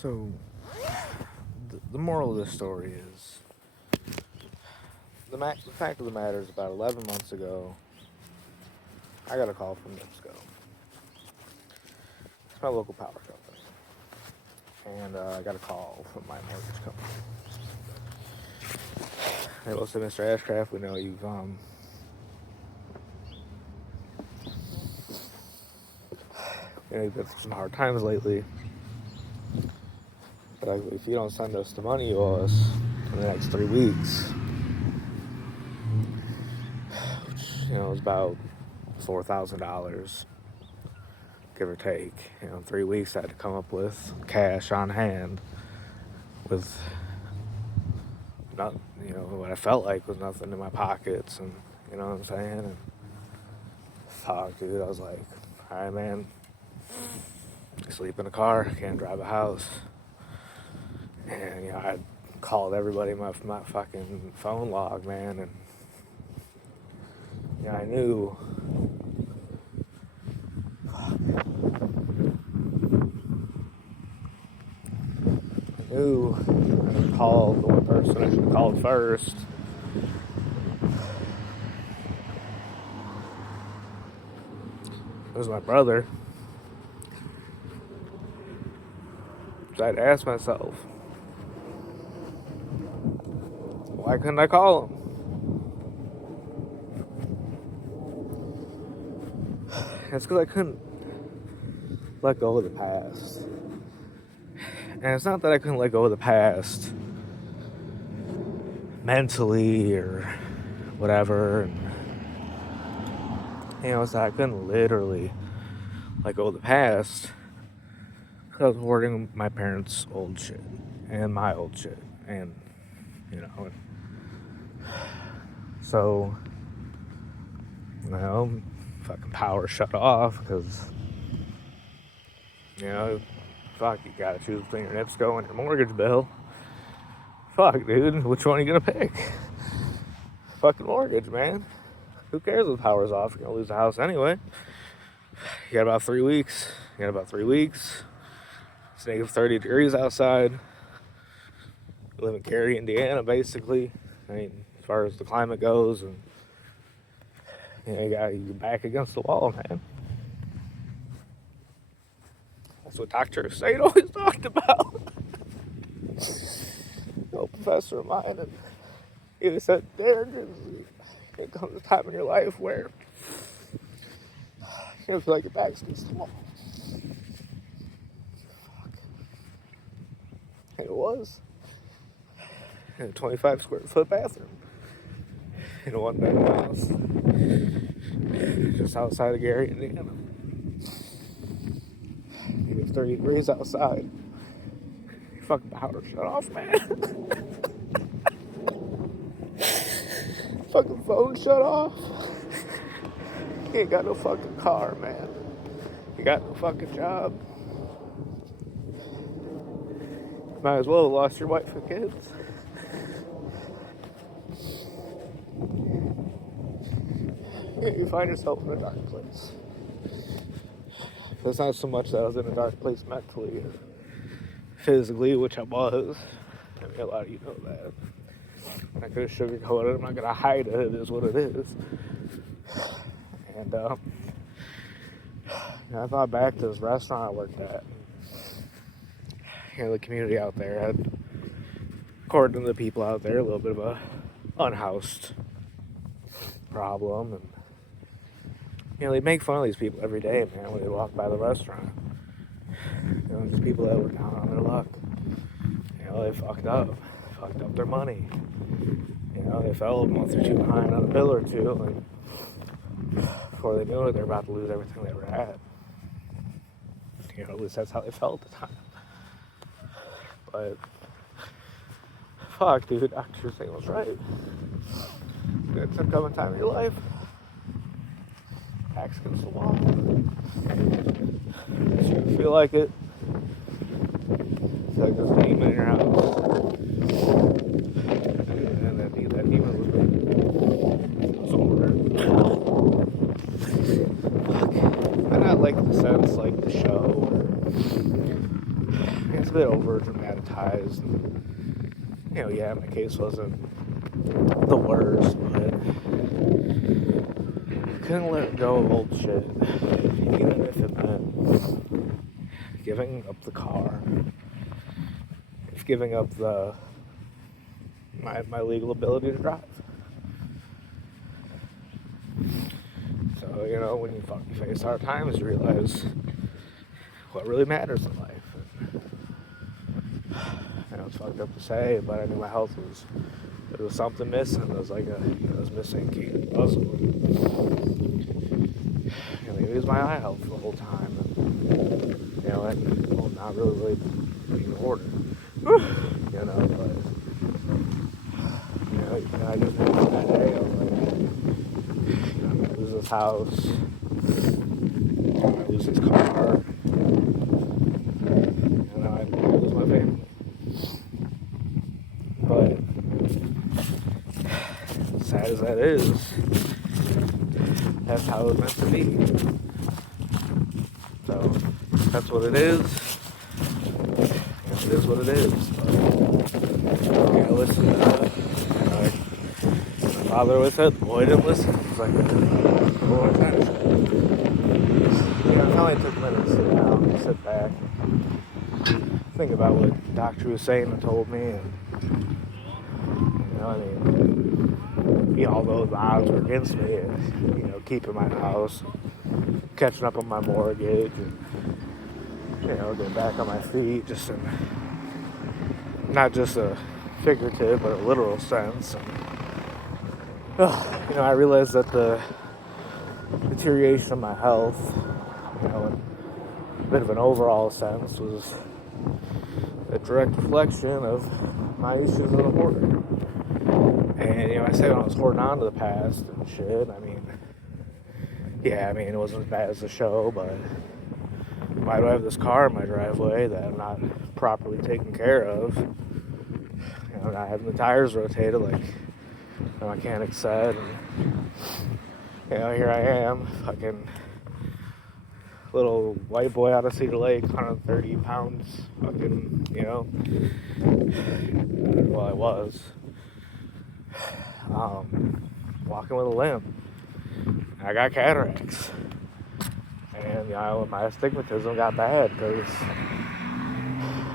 So, the moral of this story is the fact of the matter is about 11 months ago, I got a call from NIPSCO. It's my local power company. And I got a call from my mortgage company. They both said, Mr. Ashcraft, we know you've you've been through some hard times lately. But if you don't send us the money you owe us in the next 3 weeks, which, is about $4,000, give or take. 3 weeks I had to come up with cash on hand with not, what I felt like was nothing in my pockets, and you know what I'm saying? And fuck, dude, I was like, all right, man, I sleep in a car, can't drive a house. And, I called everybody in my fucking phone log, man, and, I knew, I called the one person I should have called first. It was my brother. So I had to ask myself, why couldn't I call him? It's because I couldn't let go of the past. And it's not that I couldn't let go of the past mentally or whatever. It's that I couldn't literally let go of the past because I was hoarding my parents' old shit and my old shit. And, so, fucking power shut off because, fuck, you gotta choose between your NIPSCO and your mortgage bill. Fuck, dude, which one are you gonna pick? Fucking mortgage, man. Who cares if the power's off? You're gonna lose the house anyway. You got about 3 weeks. It's negative 30 degrees outside. We live in Cary, Indiana, basically. As far as the climate goes, and you're back against the wall, man. That's what Dr. Said always talked about. Professor of mine, and he said, there comes a time in your life where you feel like your back's against the wall. Fuck. And it was. In a 25 square foot bathroom. In a 1-bedroom house. Just outside of Gary, Indiana. It's 30 degrees outside. Your fucking power shut off, man. Fucking phone shut off. You ain't got no fucking car, man. You got no fucking job. Might as well have lost your wife and kids. You find yourself in a dark place. It's not so much that I was in a dark place mentally or physically, which I was. A lot of you know that. I could have sugarcoated it. I'm not going to hide it. It is what it is. And I thought back to this restaurant I worked at. The community out there had, according to the people out there, a little bit of a unhoused problem. And they make fun of these people every day, man, when they walk by the restaurant. These people that were down on their luck. They fucked up their money. They fell a month or two behind on a bill or two, and before they knew it, they were about to lose everything they ever had. At least that's how they felt at the time. But fuck, dude, Dr. Singh was right. It's a coming time in your life. Backs against the wall. You're gonna feel like it. It's like there's a demon in your house. And that demon was over. Fuck. I not like the sense like the show. It's bit over dramatized. Yeah, my case wasn't the worst, but couldn't let go of old shit, even if it meant giving up the car, if giving up my legal ability to drive. So, when you face hard times, you realize what really matters in life. And it's fucked up to say, but I knew my health there was something missing. It was like I was missing a key to the puzzle. It was my eye health the whole time. And not really being ordered. But I just knew that day I was like, I'm gonna lose this house, I'm gonna lose this car, and I lose my family. But sad as that is, that's how it's meant to be. So that's what it is. It is what it is. But, listen to that. My father always said, the boy didn't listen. It's like, oh, I finally took a minute to sit down and sit back, think about what the doctor was saying and told me, and although the odds were against me, and, keeping my house, catching up on my mortgage, and getting back on my feet, just in not just a figurative but a literal sense. And, I realized that the deterioration of my health, in a bit of an overall sense, was a direct reflection of my issues as a hoarder. And, I say when I was hoarding on to the past and shit, it wasn't as bad as the show, but why do I have this car in my driveway that I'm not properly taking care of? Not having the tires rotated like the mechanic said, and, here I am, fucking little white boy out of Cedar Lake, 130 pounds, fucking, well, I was, walking with a limp. I got cataracts, and my astigmatism got bad because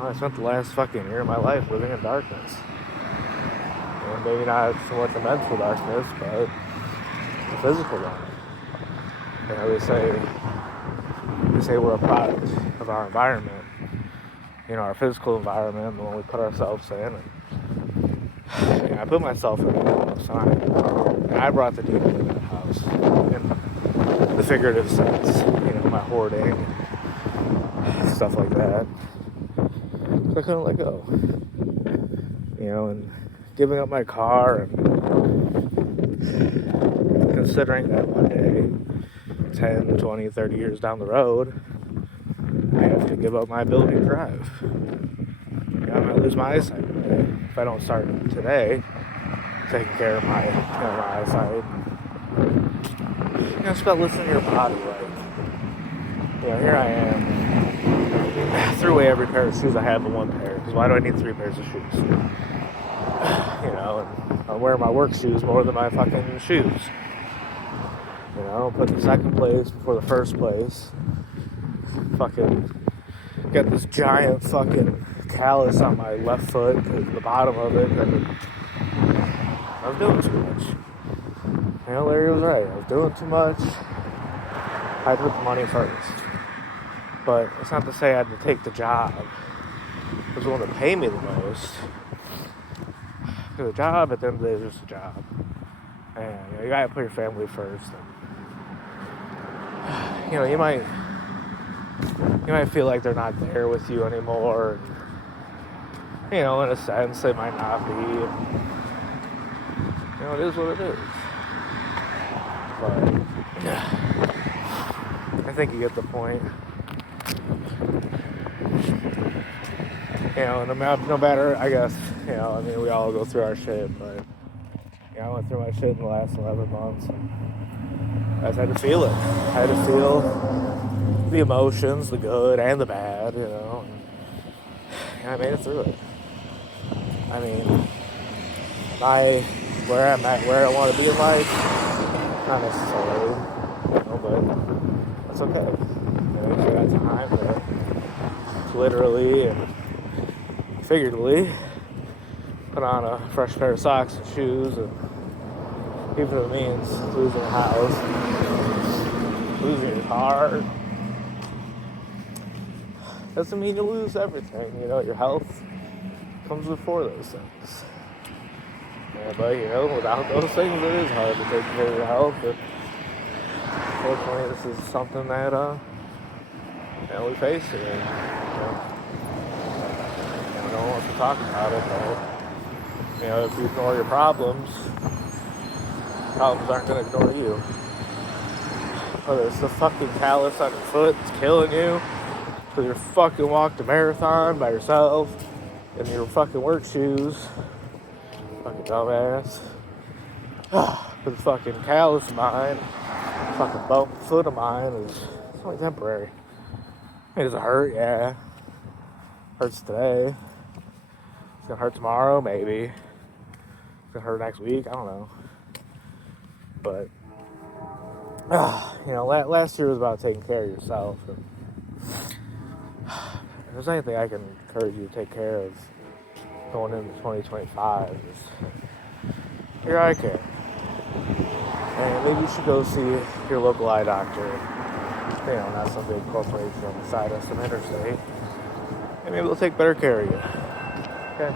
I spent the last fucking year of my life living in darkness. And maybe not so much a mental darkness, but a physical one. They say we're a product of our environment, our physical environment, the one we put ourselves in. And I put myself in that house, and I brought the demon in that house, in the figurative sense, my hoarding, and stuff like that. So I couldn't let go, and giving up my car, and considering that one day, 10, 20, 30 years down the road, I have to give up my ability to drive. I might lose my eyesight if I don't start today taking care of my eyesight. It's about listening to your body, right? Here I am. I threw away every pair of shoes I have but one pair, because why do I need 3 pairs of shoes? And I'm wearing my work shoes more than my fucking shoes. Put the second place before the first place. Fucking get this giant fucking callus on my left foot, the bottom of it, and I was doing too much. Larry was right. I was doing too much. I put the money first. But it's not to say I had to take the job. It was the one that paid me the most. Because the job at the end of the day is just a job. And you gotta put your family first. And, you might feel like they're not there with you anymore. And, in a sense, they might not be. And, it is what it is. But I think you get the point. No matter, I guess, we all go through our shit, but, I went through my shit in the last 11 months, and I just had to feel it. I had to feel the emotions, the good and the bad, and I made it through it. I mean, where I'm at, where I want to be in life, not necessarily, but that's okay. I got time to literally and figuratively put on a fresh pair of socks and shoes, and even if it means losing a house, losing your car, doesn't mean you lose everything. Your health comes before those things. Yeah, but without those things, it is hard to take care of your health. But unfortunately, this is something that we face today. No one wants to talk about it, but if you ignore your problems aren't going to ignore you. Whether it's the fucking callus on your foot that's killing you, because you fucking walked a marathon by yourself in your fucking work shoes, fucking dumbass. But the fucking callus of mine, fucking bump foot of mine is only temporary. Does it hurt? Yeah. Hurts today. It's gonna hurt tomorrow, maybe. It's gonna hurt next week. I don't know. But last year was about taking care of yourself. And if there's anything I can encourage you to take care of going into 2025, is your eye care. And maybe you should go see your local eye doctor. Not some big corporation on the side of some interstate. And maybe they'll take better care of you. Okay.